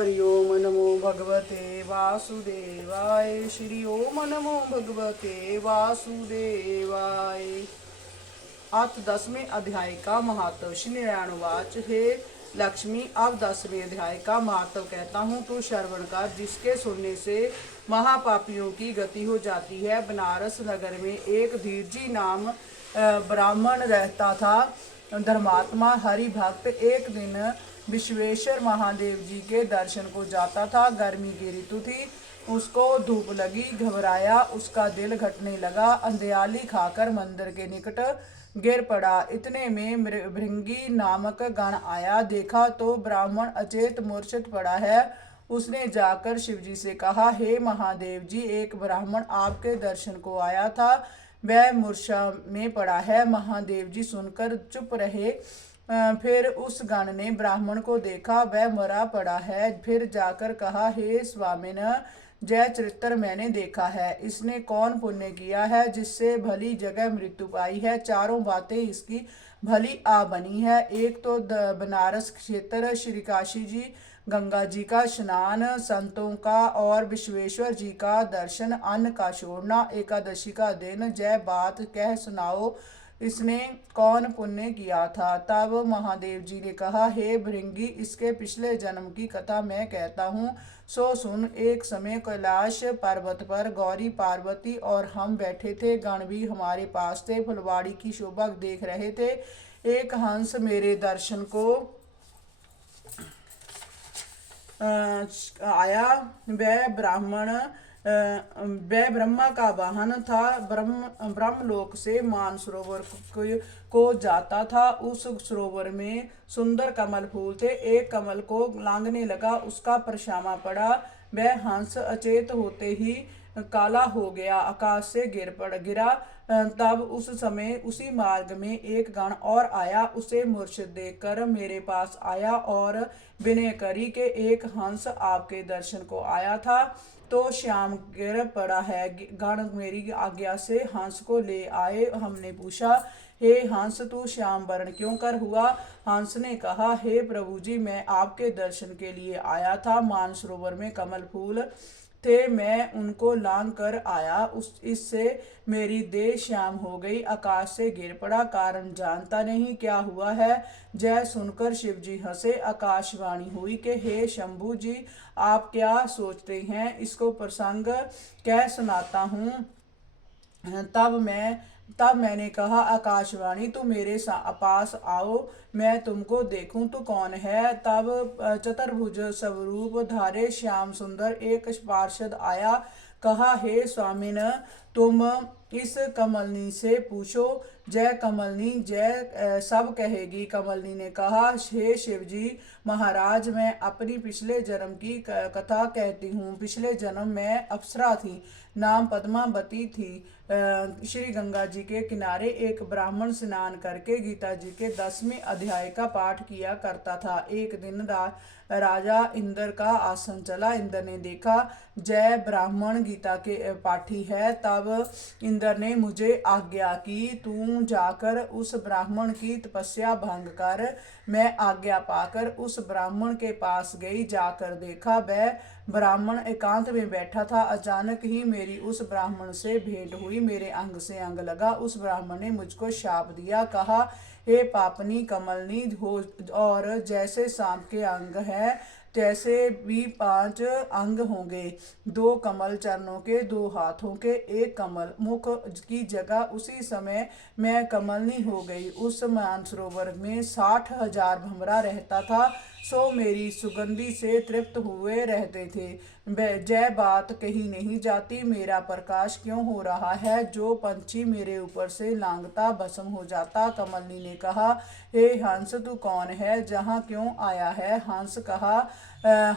हरि ओम नमो भगवते वासुदेवाय। श्री ओम नमो भगवते वासुदेवाय। अथ 10वें अध्याय का महत्व। श्री नारायणवाच, हे लक्ष्मी, अब 10वें अध्याय का महत्व कहता हूँ, तू श्रवण कर, जिसके सुनने से महापापियों की गति हो जाती है। बनारस नगर में एक धीरजी नाम ब्राह्मण रहता था। धर्मात्मा हरि भक्त एक दिन विश्वेश्वर महादेव जी के दर्शन को जाता था। गर्मी की ऋतु थी। उसको धूप लगी, घबराया, उसका दिल घटने लगा। अंधियाली खाकर मंदिर के निकट गिर पड़ा। इतने में भृंगी नामक गण आया। देखा तो ब्राह्मण अचेत मूर्छित पड़ा है। उसने जाकर शिवजी से कहा, हे महादेव जी, एक ब्राह्मण आपके दर्शन को आया था, वह मूर्छा में पड़ा है। महादेव जी सुनकर चुप रहे। फिर उस गण ने ब्राह्मण को देखा, वह मरा पड़ा है। फिर जाकर कहा, हे स्वामिन, जय चरित्र मैंने देखा है। इसने कौन पुण्य किया है जिससे भली जगह मृत्यु पाई है। चारों बातें इसकी भली आ बनी है। एक तो बनारस क्षेत्र, श्री काशी जी, गंगा जी का स्नान, संतों का और विश्वेश्वर जी का दर्शन, अन्न का छोड़ना, एकादशी का दिन, जय बात कह सुनाओ, इसने कौन पुण्य किया था। तब महादेव जी ने कहा, हे भृंगी, इसके पिछले जन्म की कथा मैं कहता हूँ, सो सुन। एक समय कैलाश पर्वत पर गौरी, पार्वती और हम बैठे थे। गण भी हमारे पास थे। फुलवाड़ी की शोभा देख रहे थे। एक हंस मेरे दर्शन को आया। वह ब्रह्मा का वाहन था। ब्रह्मलोक से मानसरोवर को जाता था। उस सरोवर में सुंदर कमल फूल थे। एक कमल को लांघने लगा, उसका परछामा पड़ा। वह हंस अचेत होते ही काला हो गया, आकाश से गिरा। तब उस समय उसी मार्ग में एक गण और आया। उसे मूर्छित देखकर मेरे पास आया और विनय करी कि एक हंस आपके दर्शन को आया था, तो श्याम गिर पड़ा है। गण मेरी आज्ञा से हंस को ले आए। हमने पूछा, हे हंस, तू श्याम वर्ण क्यों कर हुआ। हंस ने कहा, हे प्रभु जी, मैं आपके दर्शन के लिए आया था। मानसरोवर में कमल फूल थे, मैं उनको लांग कर आया। इससे मेरी देह श्याम हो गई, आकाश से गिर पड़ा। कारण जानता नहीं क्या हुआ है। जय सुनकर शिव जी हंसे। आकाशवाणी हुई कि हे शंभु जी, आप क्या सोचते हैं, इसको प्रसंग कह सुनाता हूँ। तब मैंने कहा, आकाशवाणी, तू मेरे पास आओ, मैं तुमको देखूं, तू कौन है। तब चतुर्भुज स्वरूप धारे श्याम सुंदर एक पार्षद आया। कहा, हे स्वामिन, तुम इस कमलनी से पूछो। जय कमलनी जय सब कहेगी। कमलनी ने कहा, हे शिव जी महाराज, मैं अपनी पिछले जन्म की कथा कहती हूँ। पिछले जन्म में अप्सरा थी, नाम पद्मावती थी। श्री गंगा जी के किनारे एक ब्राह्मण स्नान करके गीता जी के 10वें अध्याय का पाठ किया करता था। एक दिन राजा इंद्र का आसन चला। इंद्र ने देखा जय ब्राह्मण गीता के पाठी है। तब इंद्र ने मुझे आज्ञा की, तू जाकर उस ब्राह्मण की तपस्या भंग कर। मैं आज्ञा पाकर उस ब्राह्मण के पास गई। जाकर देखा वह ब्राह्मण एकांत में बैठा था। अचानक ही मेरी उस ब्राह्मण से भेंट हुई। मेरे अंग से अंग लगा। उस ब्राह्मण ने मुझको शाप दिया। कहा, हे पापनी कमलनी हो, और जैसे सांप के अंग है तैसे भी 5 अंग होंगे, 2 कमल चरणों के, 2 हाथों के, 1 कमल मुख की जगह। उसी समय मैं कमलनी हो गई। उस मानसरोवर में 60,000 भंवरा रहता था, सो मेरी सुगंधि से तृप्त हुए रहते थे। जय बात कही नहीं जाती, मेरा प्रकाश क्यों हो रहा है। जो पंछी मेरे ऊपर से लांघता भस्म हो जाता। कमलनी ने कहा, हे हंस, तू कौन है, जहाँ क्यों आया है। हंस कहा,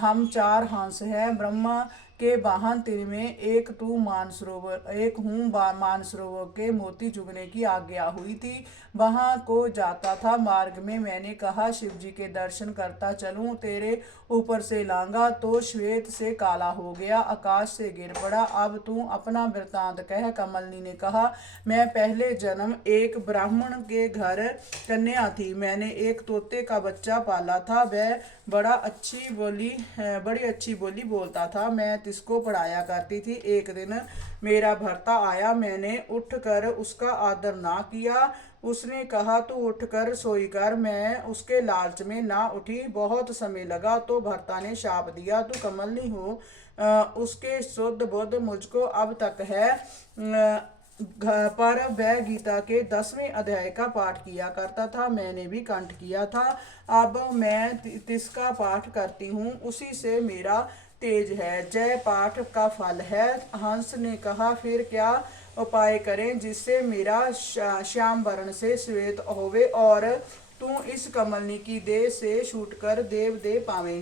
हम 4 हंस हैं, ब्रह्मा के वाहन, तिनमें एक तू मानसरोवर, एक हूँ। मानसरोवर के मोती चुगने की आज्ञा हुई थी, वहां को जाता था। मार्ग में मैंने कहा, शिव जी के दर्शन करता चलूं। तेरे ऊपर से लांगा तो श्वेत से काला हो गया, आकाश से गिर पड़ा। अब तू अपना वृतांत कह। कमलनी ने कहा, मैं पहले जन्म एक ब्राह्मण के घर कन्या थी। मैंने एक तोते का बच्चा पाला था। वह बड़ी अच्छी बोली बोलता था। मैं तिसको पढ़ाया करती थी। एक दिन मेरा भर्ता आया, मैंने उठकर उसका आदर ना किया। उसने कहा तू उठकर सोई कर। मैं उसके लालच में ना उठी। बहुत समय लगा तो भर्ता ने शाप दिया, तू कमलनी हो। उसके शुद्ध बुद्ध मुझको अब तक है। पर वह गीता के 10वें अध्याय का पाठ किया करता था। मैंने भी कंठ किया था। अब मैं तिसका पाठ करती हूँ, उसी से मेरा तेज है। जय पाठ का फल है। हंस ने कहा फिर क्या उपाय करें जिससे मेरा श्याम वर्ण से श्वेत होवे और तू इस कमलनी की देह से छूटकर देव दे पावे।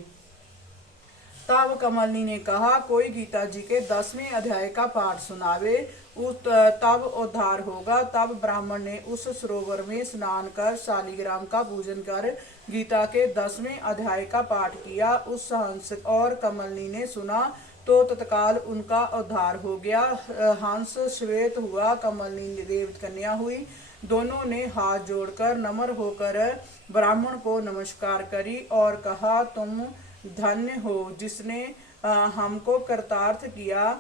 तब कमलनी ने कहा कोई गीता जी के 10वें अध्याय का पाठ सुनावे, तब उद्धार होगा। तब ब्राह्मण ने उस सरोवर में स्नान कर शालिग्राम का पूजन कर गीता के 10वें अध्याय का पाठ किया। उस हंस और कमलनी ने सुना तो तत्काल उनका उद्धार हो गया। हंस श्वेत हुआ, कमलनी देव कन्या हुई। दोनों ने हाथ जोड़कर नम्र होकर ब्राह्मण को नमस्कार करी और कहा तुम धन्य हो जिसने हमको कृतार्थ किया।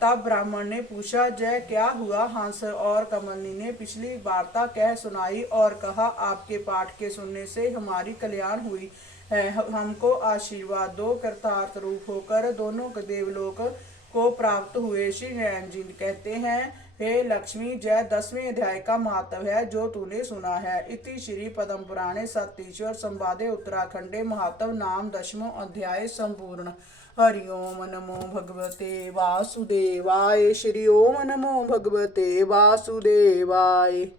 तब ब्राह्मण ने पूछा जय क्या हुआ। हंस और कमलनी ने पिछली वार्ता कह सुनाई और कहा आपके पाठ के सुनने से हमारी कल्याण हुई है, हमको आशीर्वाद दो। कृतार्थ रूप होकर दोनों देवलोक को प्राप्त हुए। श्री नारायण जी कहते हैं हे लक्ष्मी जय 10वें अध्याय का महत्व है जो तूने सुना है। इति श्री पद्म पुराणे सतीश्वर संवादे उत्तराखंडे महत्व नाम 10वां अध्याय संपूर्ण। हरि ओम नमो भगवते वासुदेवाय। श्री ओम नमो भगवते वासुदेवाय।